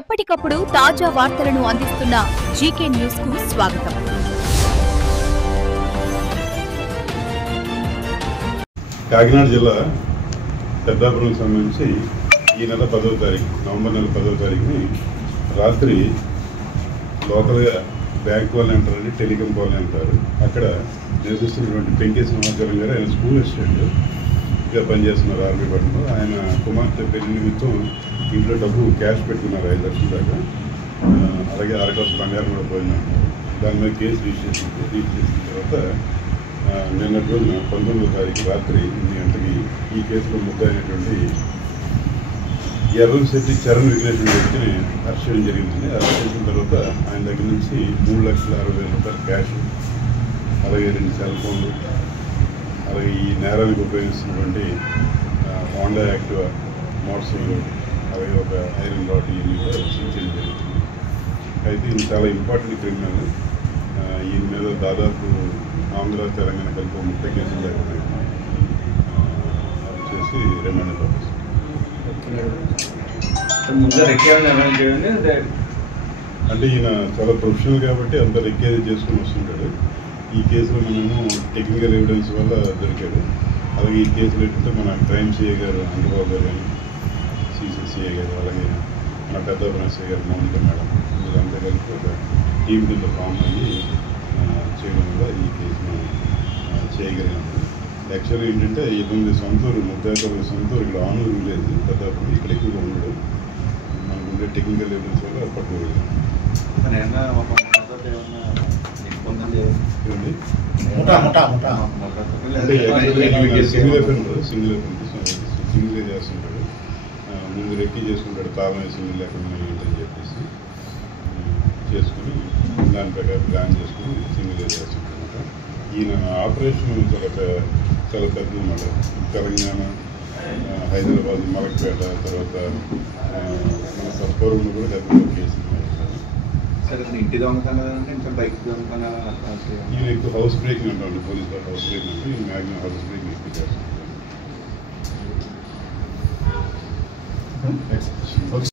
ఎప్పటికప్పుడు తాజా వార్తలను అందిస్తున్న జీకే న్యూస్ కు స్వాగతం. కాకినాడ జిల్లా పెద్దాపురం సంబంధించి ఈ నెల 10వ తారీఖు నవంబర్ నెల 10వ తారీఖుని రాత్రి లోకల్గా బ్యాంక్ వాళ్ళని అంటారండి, టెలికాం వాళ్ళని అంటారు. అక్కడ నివసిస్తున్నటువంటి పెంకే సింహాచలం గారు ఆయన స్కూల్ అసిస్టెంట్గా పనిచేస్తున్నారు ఆర్మీపట్నంలో. ఆయన కుమార్తె పెళ్లి నిమిత్తం ఇంట్లో డబ్బు క్యాష్ పెట్టుకున్నారు 5 లక్షల దాకా. అలాగే అరకాసు బంగారం కూడా పోయిందంటారు. దాని మీద కేసు రిజిస్టర్ చేసిన తర్వాత నిన్నటి రోజున 19వ తారీఖు రాత్రి 8 గంటలకి ఈ కేసులో ముద్దాయినటువంటి ఎర్రంశెట్టి చరణ్ విఘ్నేశ్వర వ్యక్తిని అరెస్ట్ చేయడం జరిగింది. అరెస్ట్ చేసిన తర్వాత ఆయన దగ్గర నుంచి 3,60,000 రూపాయలు క్యాష్, అలాగే 2 సెల్ ఫోన్లు, అలాగే ఈ నేరానికి ఉపయోగిస్తున్నటువంటి హోండా యాక్టివా మోటార్ సైకిల్, అలాగే ఒక ఐరన్ రాడ్ ఇవన్నీ కూడా సీజ్ చేయడం జరుగుతుంది. అయితే ఇది చాలా ఇంపార్టెంట్ క్రిమినల్. ఈయన మీద దాదాపు ఆంధ్ర తెలంగాణ కలిపి 30 కేసులు లేకుండా చేసి రిమాండ్ పంపిస్తుంది. అంటే ఈయన చాలా ప్రొఫెషనల్ కాబట్టి అంత రెక్కేజ్ చేసుకుని వస్తుంటాడు. ఈ కేసులో మనము టెక్నికల్ ఎవిడెన్స్ వల్ల దొరికాడు. అలాగే ఈ కేసులో ఏంటంటే మన క్రైమ్ సిఐ గారు అంగబాబు గారు కానీ, సిసిసిఐ గారు, అలాగే మన పెద్దాపురం ఎస్ఐ గారు మౌనిక మేడం, వీళ్ళంతా కలిపి ఒక టీం కింద ఫామ్ అయ్యి చేయడం వల్ల ఈ కేసును చేయగలిగాము. యాక్చువల్గా ఏంటంటే ఇతని సొంతూరు ముద్దాయిల సొంతూరు ఇక్కడ ఆనూరు విలేజ్ పెద్దాపురం, ఇక్కడ ఎక్కువగా ఉండడం మనకు ఉండే టెక్నికల్ ఎవిడెన్స్ వల్ల పట్టుకోగలిగాం. సింగిల్గా చేస్తుంటాడు, ముందు రెక్కి చేసుకుంటాడు, తాళం సింగిల్ లేకుండా ఏంటని చెప్పేసి చేసుకుని దాని ప్రకారం ప్లాన్ చేసుకుని సింగిల్గా చేస్తుంటాడు అనమాట. ఈయన ఆపరేషన్ చాలా పెద్ద అన్నమాట. తెలంగాణ, హైదరాబాద్, మలక్పేట, తర్వాత మన సర్పూర్లో కూడా పెద్ద కేసు. ఇంటి దొంగతనాలంటే ఇంకా బైక్ దొంగతనాలు ఈయన ఎక్కువ హౌస్ బ్రేకింగ్ అంటాడు, పోలీసు వాళ్ళు హౌస్ బ్రేకింగ్ అంటే ఈయన మ్యాక్సిమం హౌస్ బ్రేకింగ్ ఎక్కువ చేస్తారు.